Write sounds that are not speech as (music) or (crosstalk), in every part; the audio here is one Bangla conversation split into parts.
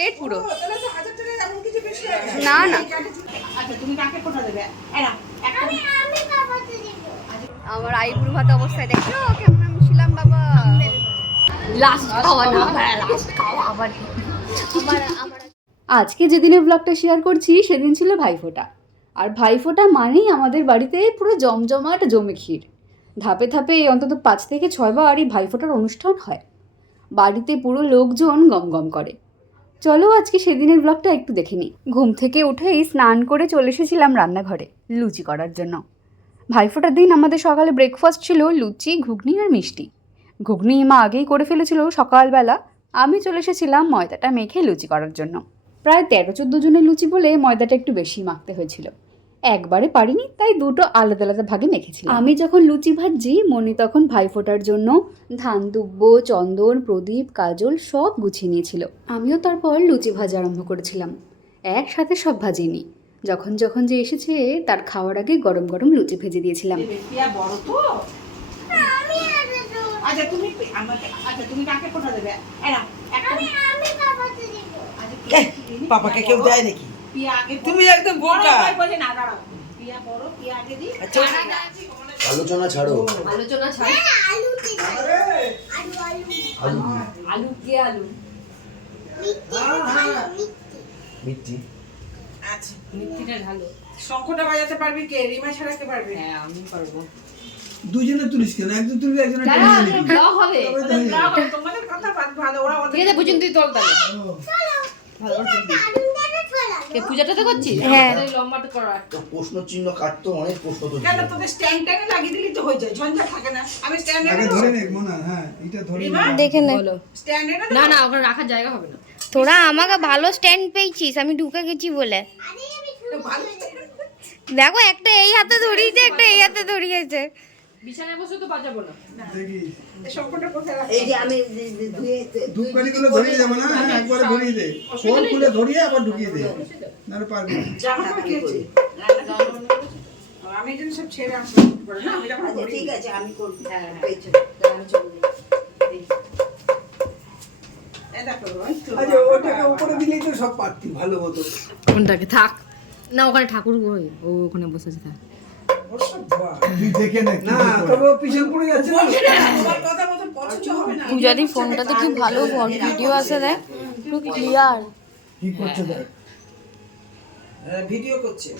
সেট পুরো। তাহলে তো হাজার টাকা এমন কিছু বেশি হয় না, না। আচ্ছা তুমি কাকে ফোটা দেবে? এরা আমি আমি বাবাকে দিব। আমার আইবুড়ো ভাত অবস্থায় দেখছ? কেমন আমি ছিলাম বাবা? লাস্ট খাওয়া না? লাস্ট (laughs) খাওয়া। আবার আমার আমার। আজকে যেদিনের ব্লগটা শেয়ার করছি সেদিন ছিল ভাইফোঁটা। আর ভাইফোঁটা মানেই আমাদের বাড়িতে পুরো জমজমাট জমে ক্ষীর। ধাপে ধাপে অন্তত পাঁচ থেকে ছয়বার এই ভাইফোঁটার অনুষ্ঠান হয়। বাড়িতে পুরো লোকজন গম গম করে। চলো আজকে সেদিনের ব্লগটা একটু দেখে নিই। ঘুম থেকে উঠেই স্নান করে চলে এসেছিলাম রান্নাঘরে লুচি করার জন্য। ভাইফোঁটার দিন আমাদের সকালে ব্রেকফাস্ট ছিল লুচি, ঘুগনি আর মিষ্টি। ঘুগনি মা আগেই করে ফেলেছিল সকালবেলা। আমি চলে এসেছিলাম ময়দাটা মেখে লুচি করার জন্য। প্রায় তেরো চোদ্দ জনের লুচি বলে ময়দাটা একটু বেশি মাখতে হয়েছিল। একবারে পারিনি তাই দুটো আলাদা আলাদা ভাগে মেখেছি আমি যখন লুচি ভাজছি মনি তখন ভাইফোঁটার জন্য ধান দুব্ব চন্দন প্রদীপ কাজল সব গুছিয়ে নিয়েছিল। আমিও তারপর লুচি ভাজা আরম্ভ করেছিলাম। একসাথে সব ভাজিনি। যখন যখন যে এসেছে তার খাওয়ার আগে গরম গরম লুচি ভেজে দিয়েছিলাম। বড় তো? আমি আচ্ছা তুমি আমাকে আচ্ছা তুমি কাকে দেবে? আমি আমি পাপাকে কেউ দেয় নাকি? তুমি একদম বোকা। আচ্ছা। আলোচনা ছাড়ো। আলোচনা ছাড়। আলু আলু আলু। আলু। আলু কে আলু? মিষ্টি ভালো মিষ্টি মিষ্টি আচ্ছা। মিষ্টিটা ঢালো। শঙ্খটা বাজাতে পারবি কে? রিমা ছাড়া কে পারবে? হ্যাঁ আমি পারব। দুজনে তুলিস কেন? একজন তুলবি একজন ব্লগ হবে। তোমাদের কথা ভালো ওরা ওদের বুঝুন তুই তোল তাহলে। আলু দাদা পূজাটা তো করছিস? হ্যাঁ। লম্বাটা করা। প্রশ্ন চিহ্ন কাটতো অনেক প্রশ্ন তো কেন তোদের স্ট্যান্ড ট্যান্ডে লাগিয়ে দিলি তো হয়ে যায় ঝঞ্ঝা থাকে না। আমি স্ট্যান্ডে আগে ধরে নে মোনা হ্যাঁ এটা ধরে দেখে নে। স্ট্যান্ডে না না ওখানে রাখার জায়গা হবে না। তোরা আমাকে ভালো স্ট্যান্ড পেয়েছিস আমি ঢুকে গেছি বলে। দেখো একটা এই হাতে ধরিয়েছে একটা এই হাতে ধরিয়েছে। বিছানায় বসে তো বাজাবো না। দেখিস। শঙ্খটা কোথায় এই যে আমি ধুয়ে ধূপকাঠি গুলো ধরিয়ে যাব না? একবারে ধরিয়ে দে। ফোন খুলে ধরিয়ে আবার ঢুকিয়ে দে। নাহলে পারবি না। কি হচ্ছে? আমি এই সব ছেড়ে আসি করে না আমি যখন করি। ঠিক আছে আমি করব। হ্যাঁ, হ্যাঁ। আমি চলে যাই। এই। দেখো, ওই তো। ওটাকে উপরে দিলেই তো সব পারতি ভালো হতো কোনটাকে? থাক। না ওখানে ঠাকুর কই ও ওখানে বসে আছে থাক। পূজাদি ফোনটাতে কি ভালো ভিডিও আছে দেখ। পুরো ক্লিয়ার কি করছে দেখ? হ্যাঁ, ভিডিও করছে।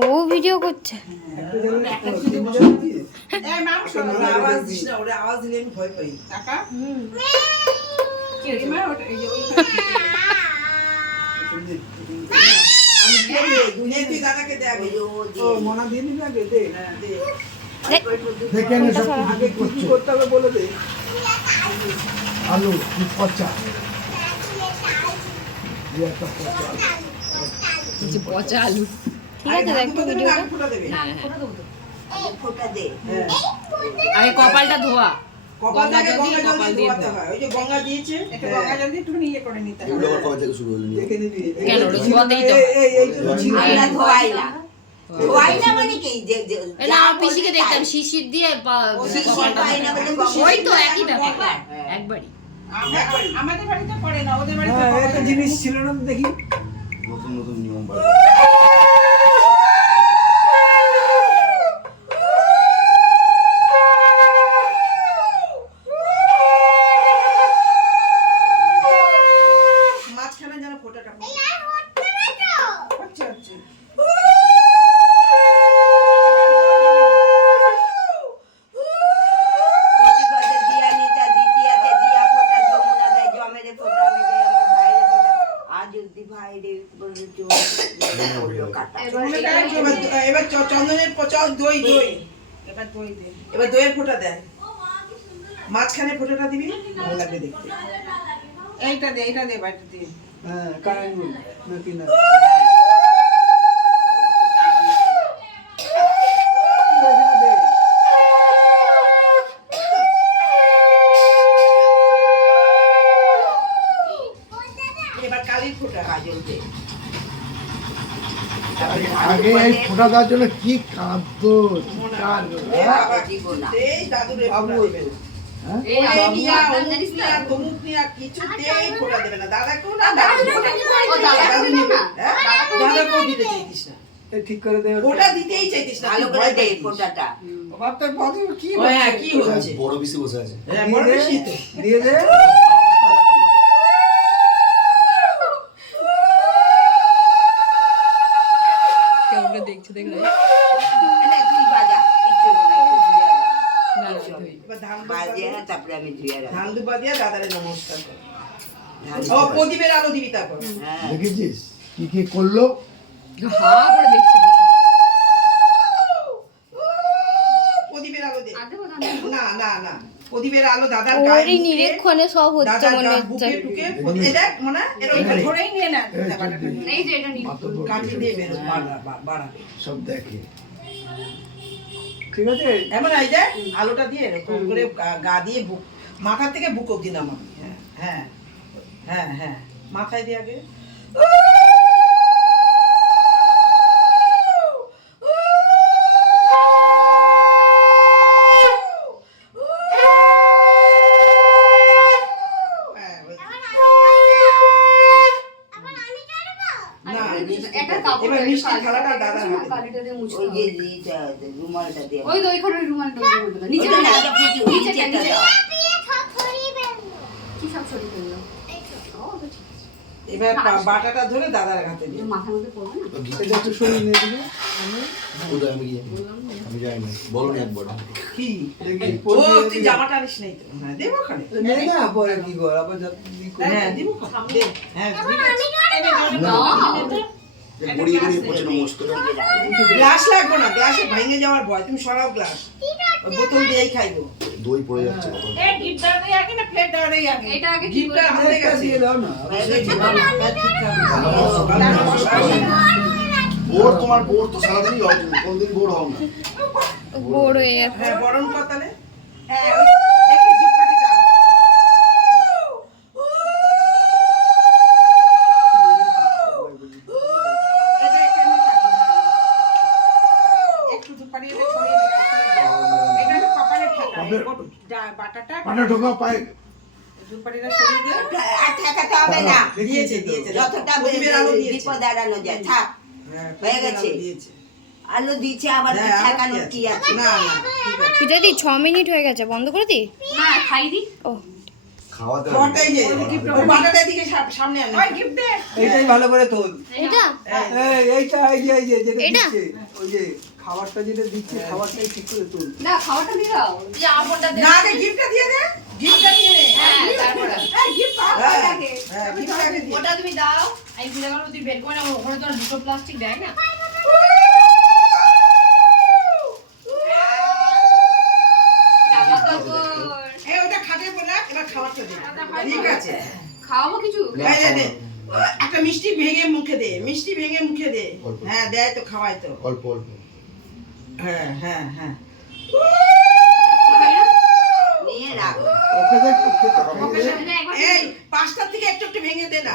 ও ভিডিও করছে। এই (laughs) মনা হ্যাঁ, আলু পচা? পচা আলু। ঠিক আছে দেখ ভিডিওটা। আগে ফোটা দেবে। ফোটা দে। হ্যাঁ। আগে কপালটা ধোয়া। কপালটাকে গঙ্গা জল দিয়ে জল দিয়ে কপাল ধোয়াতে হয়। ওই যে গঙ্গা দিয়েছে, একটু গঙ্গা জল দিয়ে একটুখানি ইয়ে করে নিতে এগুলো হবে। কবে থেকে শুরু হলো দেখে নিবি কেন? ধোয়াতেই তো এই এই মানে কি? যে না পিসিকে দেখতাম শিশির দিয়ে পা- ও শিশির কপালটা পায় না বলে ধোয়া। ওই তো একই ব্যাপার। একবারই। আমাদের বাড়িতে করে না ওদের বাড়িতে হ্যাঁ একটা জিনিস ছিল না দেখি। নতুন নতুন নিয়ম বার মাঝখানে যেন ফোটাটা পড়ে। হচ্ছে, হচ্ছে। প্রতিবাদে দিয়া নিতা দ্বিতীয়াতে দিয়া ফোটা যমুনা দেয় জমেরে ফোটা আমি দেয় আমার ভাইরে ফোটা আজ অব্দি ভাইরে বলে চোর করল কাটা মনে করেন যে এবার- এবার চ- চন্দনের পচা- দই দই এবার দই দে এবার দইয়ের ফোঁটা দেয় মাঝখানে ফোঁটাটা দিবি ভালো লাগবে দেখতে এইটা দে এইটা দে বাড়িতে দিয়ে। হ্যাঁ কারেন্ট নাকি না? আগে এই ফোটা দেওয়ার জন্য কি কাঁদতো বাবা। ঠিক করে দিতেই চাইতিস না, ভালো করে দে ফোটাটা কি ও হ্যাঁ, হচ্ছে? বড় বেশি বসে আছে। হ্যাঁ, দিয়ে দে, (laughs) বেশি তো। দিয়ে দে এনে তুই বাজা কিচ্ছু হবে না একটু ধুয়ে দাও কিচ্ছু হবে না। এবার ধান বাজিয়ে দুব্বা না তারপরে আমি ধুয়ে দিয়ে দাদারে নমস্কার কর। ও প্রদীপের আলো দিবি তারপর হ্যাঁ। দেখেছিস কি কি করল? হা করে দেখছে প্রদীপের আলো দে। আর দেবো, আর দেবো? না না না। প্রদীপের আলো দাদার গায়ে নিরীক্ষণে সব হচ্ছে মনে গা হচ্ছে। বুকে টুকে প্রদীপ- এই দেখ, মনে এরকম ধরেই নিয়ে না এই যে এটা নিন। দিয়ে বেরো, বাড়া- সব দেখে। ঠিক আছে? এমন এই যে আলোটা দিয়ে এরকম করে গা- গা দিয়ে বুক মাথা থেকে বুক অব্দি নামাবি হ্যাঁ হ্যাঁ হ্যাঁ হ্যাঁ মাথায় দিয়ে আগে। ওই- রুমালটা দিয়ে তো ওইখানে রুমালটা। নিচে। নিচে, নিচেটা, নিচেটা নিচে। দাও। দিয়ে সব ছড়িয়ে ফেলব কি সব ছড়িয়ে ফেলল? এই তো। ও, তো ঠিক আছে। এবার বাটাটা ধরে দাদার হাতে দিয়ে। মাথার মধ্যে পড়বে না? এটা একটু সরিয়ে নিয়ে দিবি। কোথায় আমি গিয়ে? আমি যাই না। বলো না একবার। কি? ও তুই জামাটা আনিস নাই তো। হ্যাঁ দেবো ওখানে। নে না পরে কি কর? আবার করে। হ্যাঁ দিব হ্যাঁ না। গড়িয়ে গড়িয়ে না মস্ত গ্লাস লাগবে না গ্লাসে ভেঙে যাওয়ার ভয় তুমি সরাও গ্লাস বোতল দিয়েই খাইবো। দই পড়ে যাচ্ছে আগে? আমাদের কাছে দিয়ে দাও না। বোর তোমার বোর তো সারাদিনই হয় কোনদিন বোর হও না। বড় হয়ে যাচ্ছে। হ্যাঁ বরণ তাহলে। হ্যাঁ ওই দেখি ধূপকাঠি দাও এটা এখানে থাকবে। একটু ধূপকাঠি এনে ছড়িয়ে দে, ছড়িয়ে দে। এটা হলো কপালে ঠেকা, এই বট- বাটাটা পাটা ঢোকা পায়ে। আর ঠেকাতে হবে না। দিয়েছে দিয়েছে। যতটা প্রদীপের আলো দিয়েছে। বিপদ এড়ানো যায়। থাক হ্যাঁ, হয়ে গেছে। আলো দিয়েছে। দিচ্ছে আবার হ্যাঁ, ঠেকানো কি আছে? না দি ছ মিনিট হয়ে গেছে। বন্ধ করে দি? না, খাই দি। ও। খাওয়াতে হবে। খাওয়াটাই যে বাটাটা এদিকে সামনে আনো। গিফট দে। এইটাই ভালো করে তোল। এটা? এই এইটা এই যে এই যে যেটা এটা? ওই যে। খাবারটা যেটা দিচ্ছে খাবারটাই ঠিক করে তোল। না, খাওয়াটা দিয়ে দাও। না আগে গিফটটা দিয়ে দে। গিফটটা দিয়ে নে। হ্যাঁ, তারপরে। হ্যাঁ গিফট পাওয়া আগে হ্যাঁ গিফট দিয়ে। ওটা তুমি দাও। আমি ভুলে গেলাম তুই বের করে নাও ওখানে তো আর দুটো প্লাস্টিক দেয় না। জামা কাপড় এই ওটা খাটে পড়ে রাখ, এবার খাবারটা দে। ঠিক আছে। খাওয়াবো কিছু? দে, দে। একটা মিষ্টি ভেঙে মুখে দে মিষ্টি ভেঙে মুখে দে। হ্যাঁ দেয় তো খাওয়াই তো। অল্প অল্প। হ্যাঁ হ্যাঁ হ্যাঁ। নিয়ে রাখ ওকে দেখ খেতে খাইয়ে এই পাঁচটার থেকে একটু একটু ভেঙে দে না।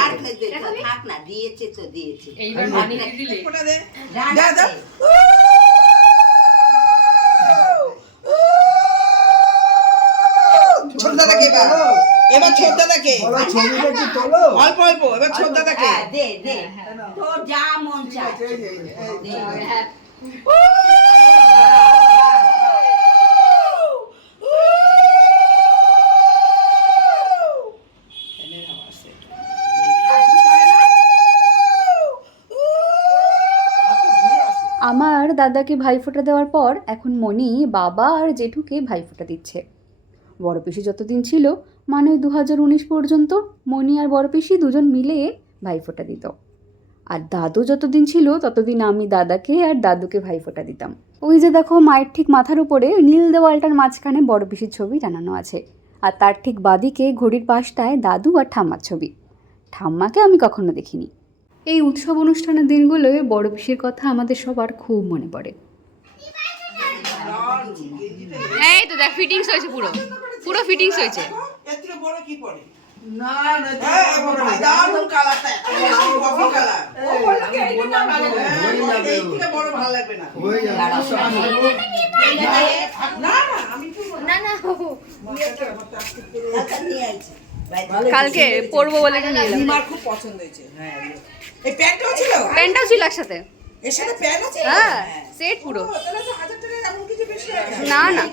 আর খেতে থাক না দিয়েছে তো দিয়েছে। এইবার বানিয়ে দিলে। ফোটা দে। রাখ দে, দে। ছোট এবার। এবার ছোট দাদাকে। বলো ছবিটা একটু তোলো? অল্প অল্প এবার ছোট দাদাকে। হ্যাঁ, দে দে। তোর যা মন চায়। আমার দাদাকে ভাইফোঁটা দেওয়ার পর এখন মনি বাবা আর জেঠুকে ভাইফোঁটা দিচ্ছে। বড় পিসি যতদিন ছিল মানে দু হাজার উনিশ পর্যন্ত মনি আর বড় পিসি দুজন মিলে ভাইফোঁটা দিত। আর দাদু যতদিন ছিল ততদিন আমি দাদাকে আর দাদুকে ভাইফোঁটা দিতাম। ওই যে দেখো মায়ের ঠিক মাথার উপরে নীল দেওয়ালটার মাঝখানে বড় পিসির ছবি টানানো আছে। আর তার ঠিক বাদিকে ঘড়ির পাশটায় দাদু আর ঠাম্মার ছবি। ঠাম্মাকে আমি কখনো দেখিনি। এই উৎসব অনুষ্ঠানের দিনগুলোয় বড় পিসির কথা আমাদের সবার খুব মনে পড়ে। এই তো দেখ ফিটিংস হয়েছে পুরো। পুরো ফিটিংস হয়েছে। না না দারুণ এই থেকে বড় ভালো লাগবে না। না। না আমি তো না না। নিয়ে আইছে। কালকে পরবো বলে নিয়ে এলাম। খুব পছন্দ হয়েছে। হ্যাঁ এই ছিল? একসাথে। এর সাথে প্যান্ট আছে? হ্যাঁ সেট পুরো। হয়ে গেছে। না, না।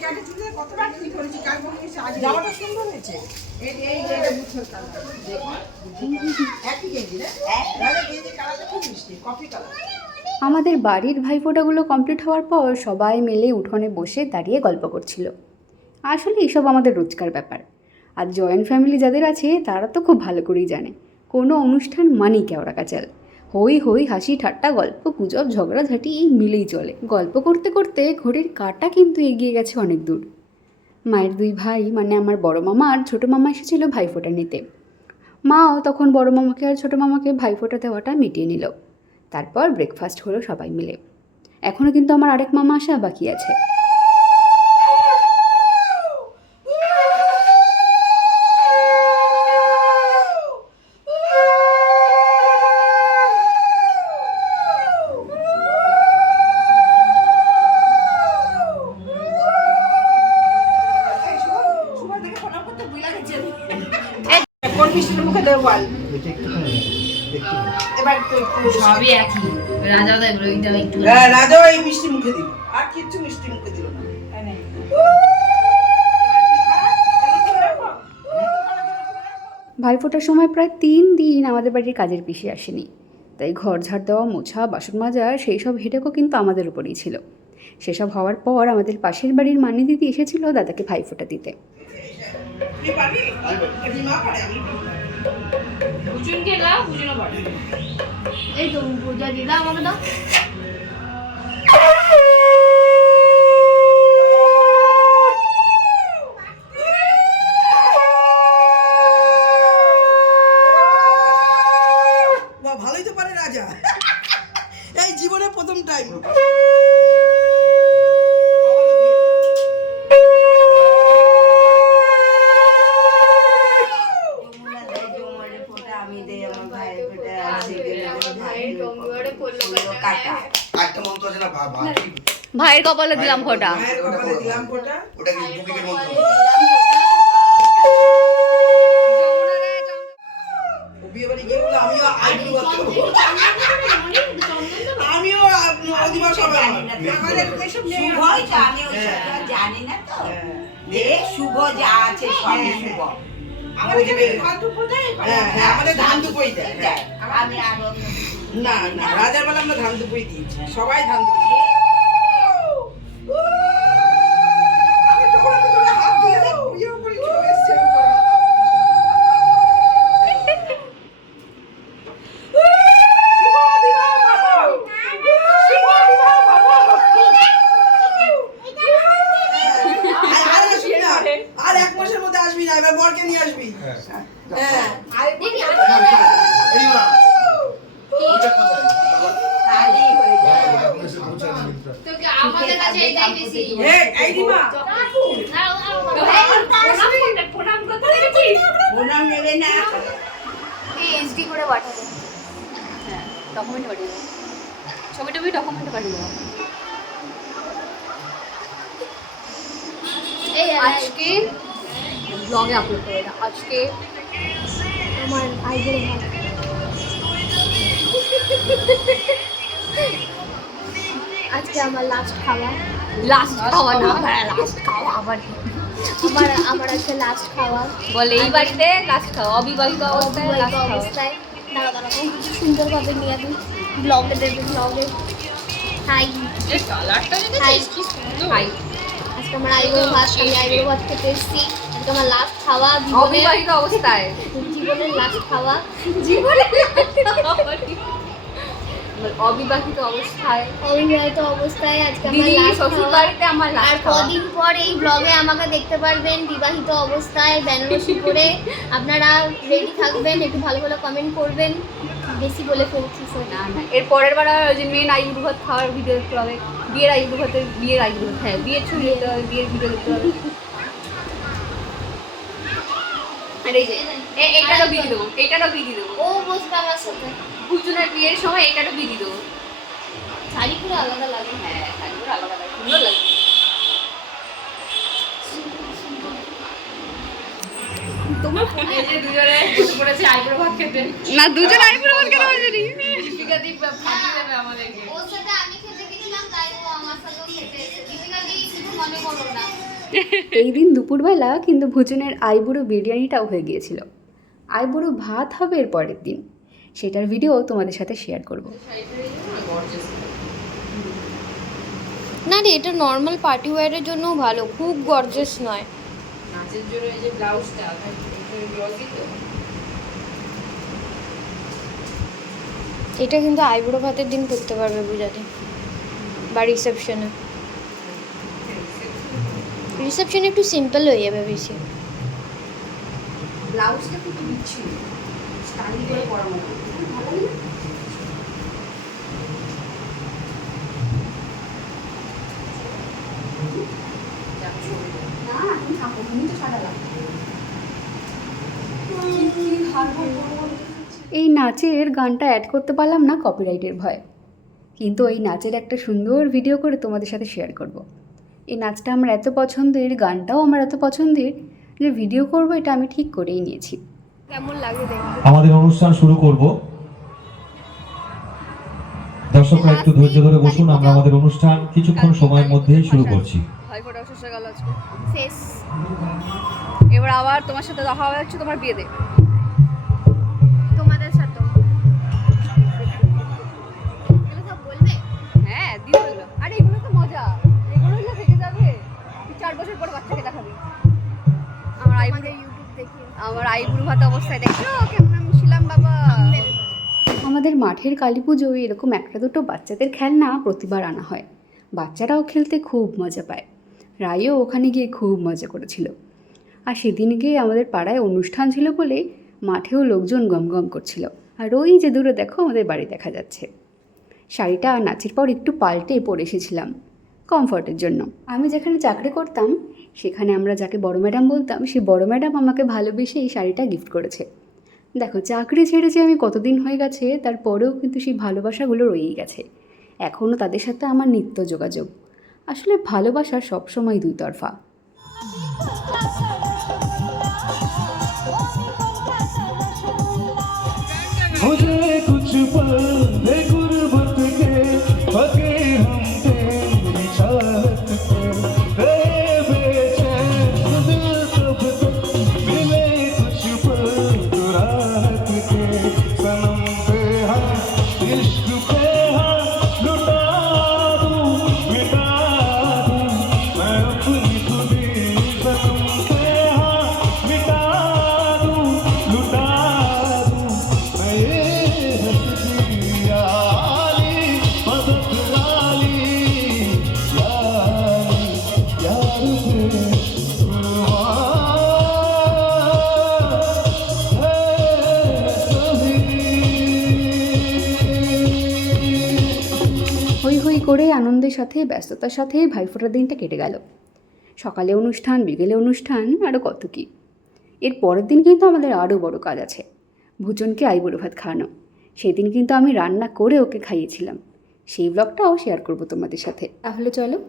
এই কাঠের চুড়িদার কতটা কি করেছি, কার কখন এসে জামাটা সুন্দর হয়েছে। এই- এই এটা বুঝছ কালার। একই গেঞ্জি না? রাজা গেঞ্জির কালারটা খুব মিষ্টি, কফি কালার। আমাদের বাড়ির ভাইফোঁটাগুলো কমপ্লিট হওয়ার পর সবাই মিলে উঠোনে বসে দাঁড়িয়ে গল্প করছিল আসলে এসব আমাদের রোজকার ব্যাপার আর জয়েন্ট ফ্যামিলি যাদের আছে তারা তো খুব ভালো করেই জানে কোনো অনুষ্ঠান মানেই কেওড়া কাচাল হই হই হাসি ঠাট্টা গল্প গুজব ঝগড়াঝাটি এই মিলেই চলে গল্প করতে করতে ঘড়ির কাটা কিন্তু এগিয়ে গেছে অনেক দূর মায়ের দুই ভাই মানে আমার বড় মামা আর ছোটো মামা এসেছিল ভাইফোঁটা নিতে। মাও তখন বড় মামাকে আর ছোটো মামাকে ভাইফোঁটা দেওয়াটা মিটিয়ে নিল। তারপর ব্রেকফাস্ট হলো সবাই মিলে। এখনও কিন্তু আমার আরেক মামা আসা বাকি আছে। মিষ্টির মুখে এটা একটুখানি এবার একটু একটু সবই একই। রাজা ওইটা একটু হ্যাঁ, এই মিষ্টি মুখে দিল। আর কিচ্ছু মিষ্টি মুখে দিল না। ভাইফোঁটার সময় প্রায় তিন দিন আমাদের বাড়ির কাজের পিছিয়ে আসেনি। তাই ঘর ঝাড় দেওয়া মোছা বাসন মাজা সেই সব হেডেকও কিন্তু আমাদের উপরেই ছিল। সেসব হওয়ার পর আমাদের পাশের বাড়ির মানি দিদি এসেছিল দাদাকে ভাইফোঁটা দিতে। এই তো দিদা আমাকে দাও বাহ, ভালোই তো পারে রাজা এই জীবনে প্রথম টাইম যমুনা দেয় যমুনার ফোঁটা আমি দেই আমার ভাইয়ের ফোঁটা আছে ভাইয়ের টঙ্গিবারে পড়ল কাটা একটা মন্ত্র আছে না ভা- ভা- ভাইয়ের কপালে দিলাম ফোটা। কপালে দিলাম ওটা কি মন্ত্র? আমিও অধিবাস হবে। জানি না তো শুভ যা আছে সবই শুভ। আমাদের। হ্যাঁ, হ্যাঁ, আমাদের ধান দুপই দেয় হ্যাঁ। আমি না না রাজার বেলা আমরা ধান দুপুরি দিয়েছি সবাই ধান দুপুই হ্যাঁ ডকুমেন্ট পাঠিয়ে দেবো ছবি টবি ডকুমেন্টে পাঠিয়ে দেবো আজকে ব্লগে আপলোড করে আজকে আমার আইবুড়ো ভালো আজকে আমার লাস্ট খাওয়া লাস্ট খাওয়া। না লাস্ট খাওয়া আবার। আমার আমার আজকে লাস্ট খাওয়া। বলে এই বাড়িতে লাস্ট খাওয়া অবিবাহিত অবস্থায় লাস্ট খাওয়া। অবস্থায়। দাঁড়া দাঁড়া সুন্দরভাবে নিয়ে আমি ব্লগে দেবে ব্লগে হাই হাই খাই আজকে আমার আইবুড়ো ভাত আমি আইবুড়ো ভাত খেতে এসেছি। আজকে আমার লাস্ট খাওয়া জীবনের অবিবাহিত অবস্থায়। জীবনের লাস্ট খাওয়া। জীবনে অবিবাহিত অবস্থায়। অবিবাহিত অবস্থায় আজকে আমার লাস্ট শ্বশুর বাড়িতে আমার আর কদিন পর এই ব্লগে আমাকে দেখতে পারবেন বিবাহিত অবস্থায় বেনারসি পরে (laughs) আপনারা রেডি থাকবেন একটু ভালো ভালো কমেন্ট করবেন। বেশি বলে ফেলছি। না না এর পরের বার ওই যে মেন আইবুড়ো ভাত খাওয়ার ভিডিও দেখতে হবে। বিয়ের ভাতের বিয়ের ভাত হ্যাঁ বিয়ের ছবি দেখতে হবে বিয়ের ভিডিও দেখতে হবে। আর এই যে এ- বিয়ে দেবো এইটারও বিয়ে দেবো। ও বসবে আমার সাথে। দুজনের বিয়ের সময় এটারও বিয়ে দেবো। শাড়ি আলাদা লাগে। হ্যাঁ শাড়িগুলো আলাদা লাগে সুন্দর লাগে। দুজনে ভাত না দুজন আইপুরো বল কেন বলছিস দীপিকা দি ফাটিয়ে দেবে আমাদেরকে। ওর সাথে আমি খেতে গেছিলাম তাই ও আমার সাথেও খেতে দীপিকা দি শুধু মনে করো না। এই দিন দুপুরবেলা কিন্তু ভোজনের আইবুড়ো বিরিয়ানিটাও হয়ে গিয়েছিল। আইবুড়ো ভাত হবে এর পরের দিন। সেটার ভিডিও তোমাদের সাথে শেয়ার করব। না রে এটা নর্মাল পার্টি ওয়্যারের জন্যও ভালো খুব গর্জাস নয়। নাচের জন্য এই যে ব্লাউজটা এটা কিন্তু আইবুড়ো ভাতের দিন পরতে পারবে বুঝাতে বা রিসেপশনে রিসেপশনে একটু সিম্পল হয়ে যাবে বেশি। ব্লাউজটা কিন্তু বিচ্ছিন্ন স্টাইল করে পরা ভালো না? না তুমি থাকো তুমি তো সাদা লাগবে এই নাচের গানটা অ্যাড করতে পারলাম না কপিরাইটের ভয়। কিন্তু এই নাচের একটা সুন্দর ভিডিও করে তোমাদের সাথে শেয়ার করব। এই নাচটা আমার এত পছন্দের গানটাও আমার এত পছন্দের যে ভিডিও করব এটা আমি ঠিক করেই নিয়েছি। কেমন লাগে আমাদের অনুষ্ঠান শুরু করব। দর্শকরা একটু ধৈর্য ধরে বসুন আমরা আমাদের অনুষ্ঠান কিছুক্ষণ সময়ের মধ্যেই শুরু করছি। এবার আবার তোমার সাথে দেখা হবে হচ্ছে তোমার বিয়েতে। তোমাদের পর বাচ্চাকে দেখাবি। আমার আই আমাদের ইউটিউব দেখে। আমার আইবুড়ো ভাত অবস্থায় দেখছ কেমন আমি ছিলাম বাবা? আমাদের মাঠের কালী পুজোয় এরকম একটা দুটো বাচ্চাদের খেলনা প্রতিবার আনা হয়। বাচ্চারাও খেলতে খুব মজা পায়। রায়ও ওখানে গিয়ে খুব মজা করেছিল। আর সেদিন গিয়ে আমাদের পাড়ায় অনুষ্ঠান ছিল বলে মাঠেও লোকজন গম গম করছিল। আর ওই যে দূরে দেখো আমাদের বাড়ি দেখা যাচ্ছে। শাড়িটা নাচের পর একটু পাল্টে পরে এসেছিলাম। কমফর্টের জন্য। আমি যেখানে চাকরি করতাম, সেখানে আমরা যাকে বড় ম্যাডাম বলতাম সেই বড় ম্যাডাম আমাকে ভালোবেসে এই শাড়িটা গিফট করেছে। দেখো, চাকরি ছেড়ে যে আমি কতদিন হয়ে গেছে, তারপরেও কিন্তু সেই ভালোবাসাগুলো রয়েই গেছে। এখনও তাদের সাথে আমার নিত্য যোগাযোগ। আসলে ভালোবাসা সবসময় দুই তরফা। করে আনন্দের সাথে, ব্যস্ততার সাথে ভাইফোঁটার দিনটা কেটে গেল। সকালে অনুষ্ঠান, বিকেলে অনুষ্ঠান আরও কত কী। এর পরের দিন কিন্তু আমাদের আরও বড় কাজ আছে। ভুজনকে আইবুড়ো ভাত খাওয়ানো। সেদিন কিন্তু আমি রান্না করে ওকে খাইয়েছিলাম। সেই ব্লগটাও শেয়ার করব তোমাদের সাথে। তাহলে চলো,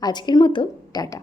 আজকের মতো, টাটা।